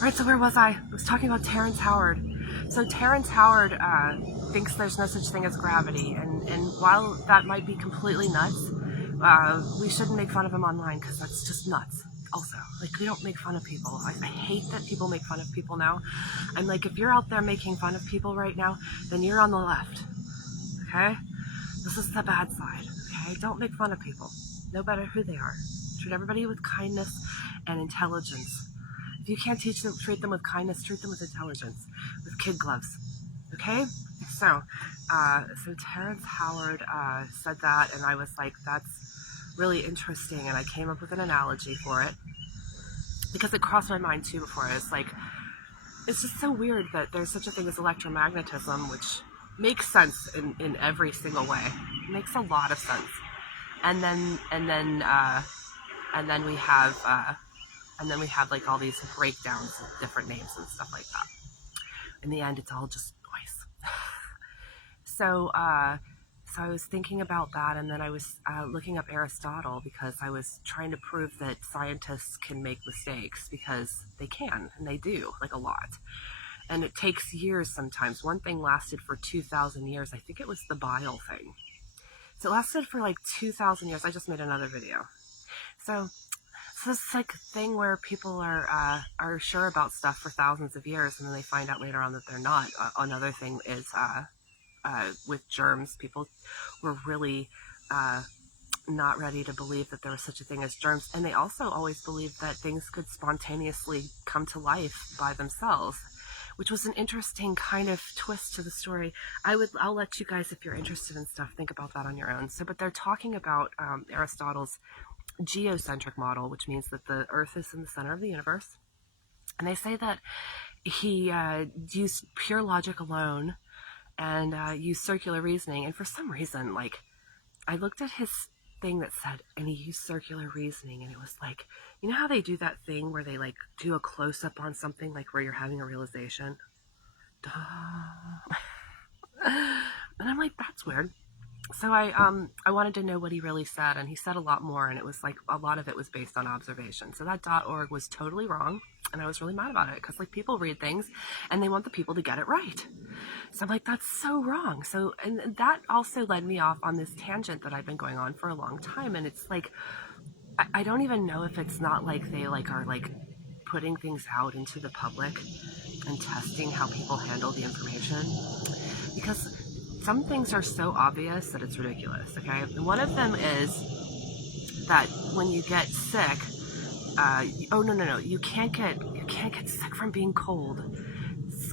Right, so where was I? I was talking about Terrence Howard. So Terrence Howard thinks there's no such thing as gravity, and while that might be completely nuts, we shouldn't make fun of him online because that's just nuts. Also, like, we don't make fun of people. I hate that people make fun of people now. I'm like, if you're out there making fun of people right now, then you're on the left, okay? This is the bad side, okay? Don't make fun of people, no matter who they are. Treat everybody with kindness and intelligence. If you can't treat them with kindness, treat them with intelligence, with kid gloves, okay? So Terrence Howard said that, and I was like, that's really interesting, and I came up with an analogy for it, because it crossed my mind too before. I was like, it's just so weird that there's such a thing as electromagnetism, which makes sense in every single way. It makes a lot of sense. And then we have like all these breakdowns of different names and stuff like that. In the end, it's all just noise. So I was thinking about that, and then I was looking up Aristotle, because I was trying to prove that scientists can make mistakes, because they can, and they do, like a lot. And it takes years sometimes. One thing lasted for 2,000 years. I think it was the bile thing. So it lasted for like 2,000 years. I just made another video. So this is like a thing where people are sure about stuff for thousands of years, and then they find out later on that they're not. Another thing is with germs. People were really not ready to believe that there was such a thing as germs, and they also always believed that things could spontaneously come to life by themselves, which was an interesting kind of twist to the story. I'll let you guys, if you're interested in stuff, think about that on your own. But they're talking about Aristotle's geocentric model, which means that the Earth is in the center of the universe. And they say that he used pure logic alone and used circular reasoning. And for some reason, like, I looked at his thing that said, and he used circular reasoning, and it was like, you know how they do that thing where they like do a close-up on something, like where you're having a realization? Duh. And I'm like, that's weird. So I wanted to know what he really said, and he said a lot more, and it was like a lot of it was based on observation. So that .org was totally wrong, and I was really mad about it, because like, people read things and they want the people to get it right. So I'm like, that's so wrong. So, and that also led me off on this tangent that I've been going on for a long time, and it's like, I don't even know if it's not like they like are like putting things out into the public and testing how people handle the information, because some things are so obvious that it's ridiculous, okay? And one of them is that when you get sick, no, you can't get sick from being cold.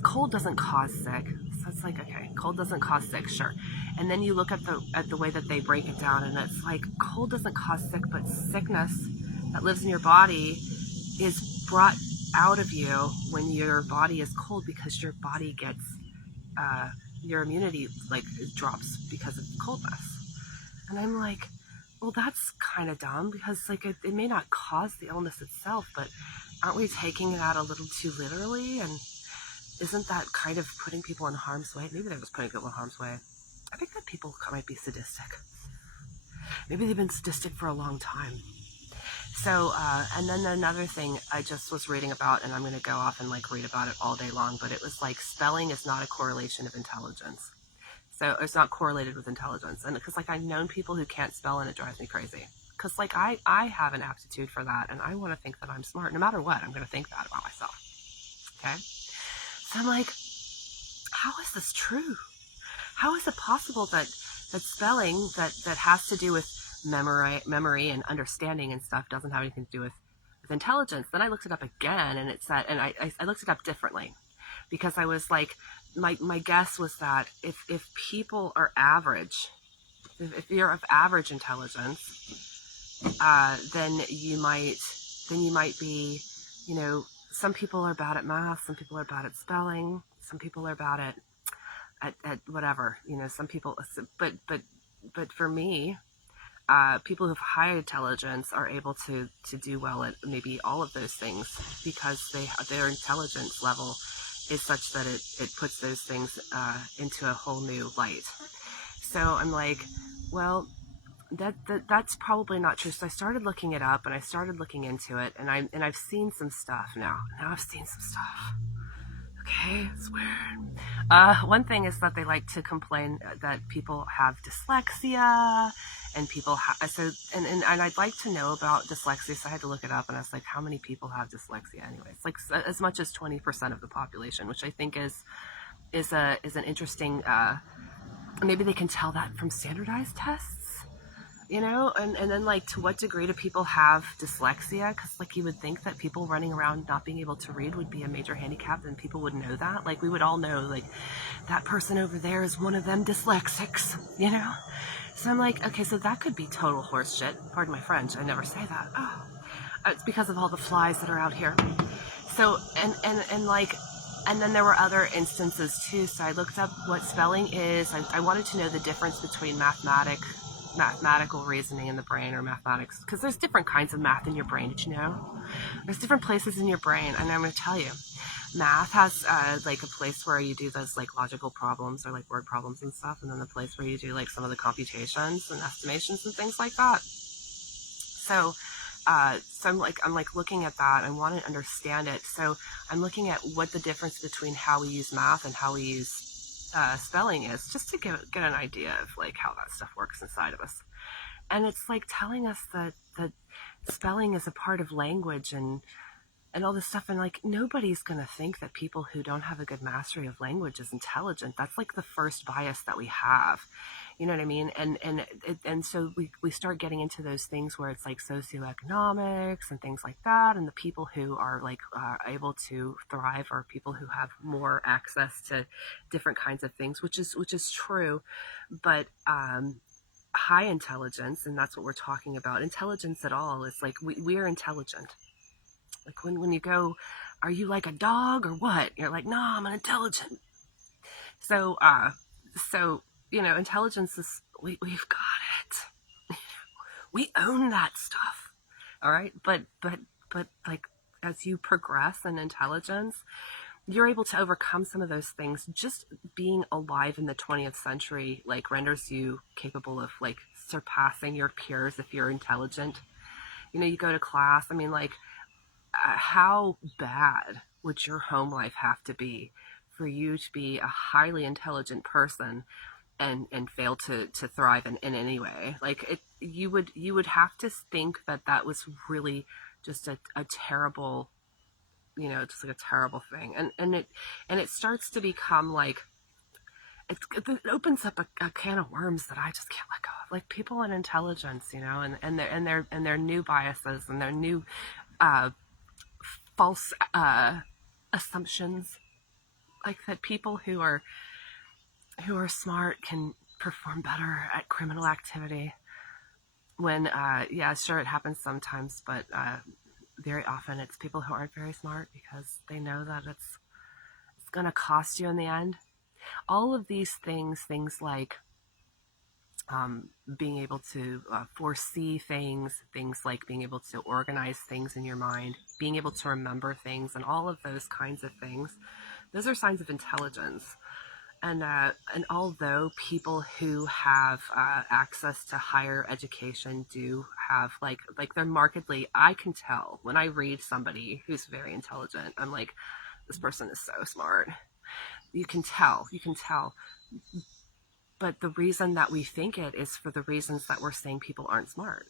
Cold doesn't cause sick. So it's like, okay, cold doesn't cause sick, sure. And then you look at the way that they break it down, and it's like, cold doesn't cause sick, but sickness that lives in your body is brought out of you when your body is cold, because your body gets your immunity like drops because of coldness. And I'm like, well, that's kind of dumb, because like it may not cause the illness itself, but aren't we taking that a little too literally? And isn't that kind of putting people in harm's way? Maybe they're just putting people in harm's way. I think that people might be sadistic. Maybe they've been sadistic for a long time. So, and then another thing I just was reading about, and I'm going to go off and like read about it all day long, but it was like, spelling is not a correlation of intelligence. So it's not correlated with intelligence. And because like, I've known people who can't spell, and it drives me crazy. Because like, I have an aptitude for that, and I want to think that I'm smart. No matter what, I'm going to think that about myself. Okay? So I'm like, how is this true? How is it possible that spelling that has to do with memory and understanding and stuff doesn't have anything to do with intelligence? Then I looked it up again, and it said, and I looked it up differently, because I was like, my guess was that if people are average, if you're of average intelligence, then you might be, you know, some people are bad at math, some people are bad at spelling, some people are bad at whatever, you know, some people, but for me, people who have high intelligence are able to do well at maybe all of those things, because their intelligence level is such that it puts those things into a whole new light. So I'm like, well, That's probably not true. So I started looking it up and I started looking into it, and I've seen some stuff now. Now I've seen some stuff. Okay, it's weird. One thing is that they like to complain that people have dyslexia, and people and I'd like to know about dyslexia, so I had to look it up, and I was like, how many people have dyslexia anyway? It's like as much as 20% of the population, which I think is an interesting. Maybe they can tell that from standardized tests, and then like to what degree do people have dyslexia? Because like you would think that people running around not being able to read would be a major handicap, and people would know that. Like we would all know, like that person over there is one of them dyslexics. So I'm like, okay, so that could be total horse shit. Pardon my French, I never say that. Oh, it's because of all the flies that are out here. So and then there were other instances too. So I looked up what spelling is. I wanted to know the difference between mathematical reasoning in the brain, or mathematics, because there's different kinds of math in your brain. Did you know? There's different places in your brain, and I'm going to tell you, math has like a place where you do those like logical problems or like word problems and stuff, and then the place where you do like some of the computations and estimations and things like that. So I'm like looking at that. I want to understand it. So I'm looking at what the difference between how we use math and how we use spelling is, just to get an idea of like how that stuff works inside of us. And it's like telling us that spelling is a part of language and all this stuff. And like nobody's gonna think that people who don't have a good mastery of language is intelligent. That's like the first bias that we have. You know what I mean? And so we start getting into those things where it's like socioeconomics and things like that, and the people who are like able to thrive are people who have more access to different kinds of things, which is true, but high intelligence, and that's what we're talking about. Intelligence at all is like we're intelligent. Like when you go, are you like a dog or what? You're like, no, I'm an intelligent. So intelligence is we've got it. We own that stuff. All right, but like as you progress in intelligence, you're able to overcome some of those things. Just being alive in the 20th century like renders you capable of like surpassing your peers if you're intelligent. You go to class. I mean, like, how bad would your home life have to be for you to be a highly intelligent person and fail to thrive in any way? Like you would have to think that was really just a terrible, just like a terrible thing. And it starts to become like, it opens up a can of worms that I just can't let go of. Like people and intelligence, and their new biases and their new false assumptions, like that people who are smart can perform better at criminal activity. When yeah, sure, it happens sometimes, but very often it's people who aren't very smart because they know that it's going to cost you in the end. All of these things like being able to foresee things like being able to organize things in your mind, being able to remember things, and all of those kinds of things, those are signs of intelligence. And although people who have access to higher education do have like they're markedly, I can tell when I read somebody who's very intelligent, I'm like, this person is so smart. You can tell. But the reason that we think it is for the reasons that we're saying people aren't smart.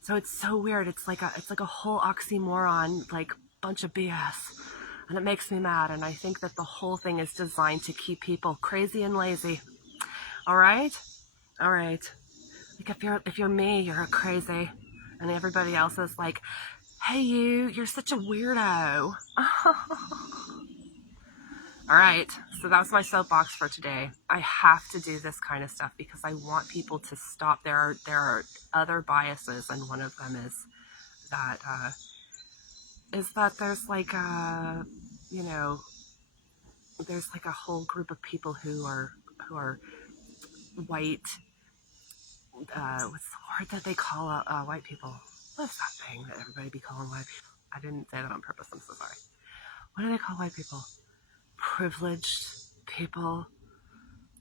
So it's so weird. It's like a whole oxymoron, like bunch of BS. And it makes me mad. And I think that the whole thing is designed to keep people crazy and lazy. All right? Like if you're me, you're a crazy. And everybody else is like, hey, you're such a weirdo. All right, so that was my soapbox for today. I have to do this kind of stuff because I want people to stop. There are other biases, and one of them is that there's like there's like a whole group of people who are white. What's the word that they call white people? What's that thing that everybody be calling white people? I didn't say that on purpose. I'm so sorry. What do they call white people? Privileged people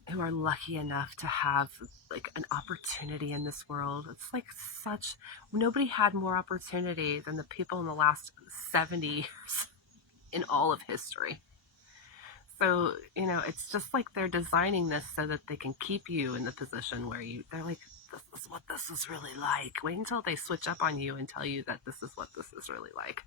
who are lucky enough to have like an opportunity in this world. It's like such, nobody had more opportunity than the people in the last 70 years in all of history. So, it's just like they're designing this so that they can keep you in the position where they're like, this is what this is really like. Wait until they switch up on you and tell you that this is what this is really like.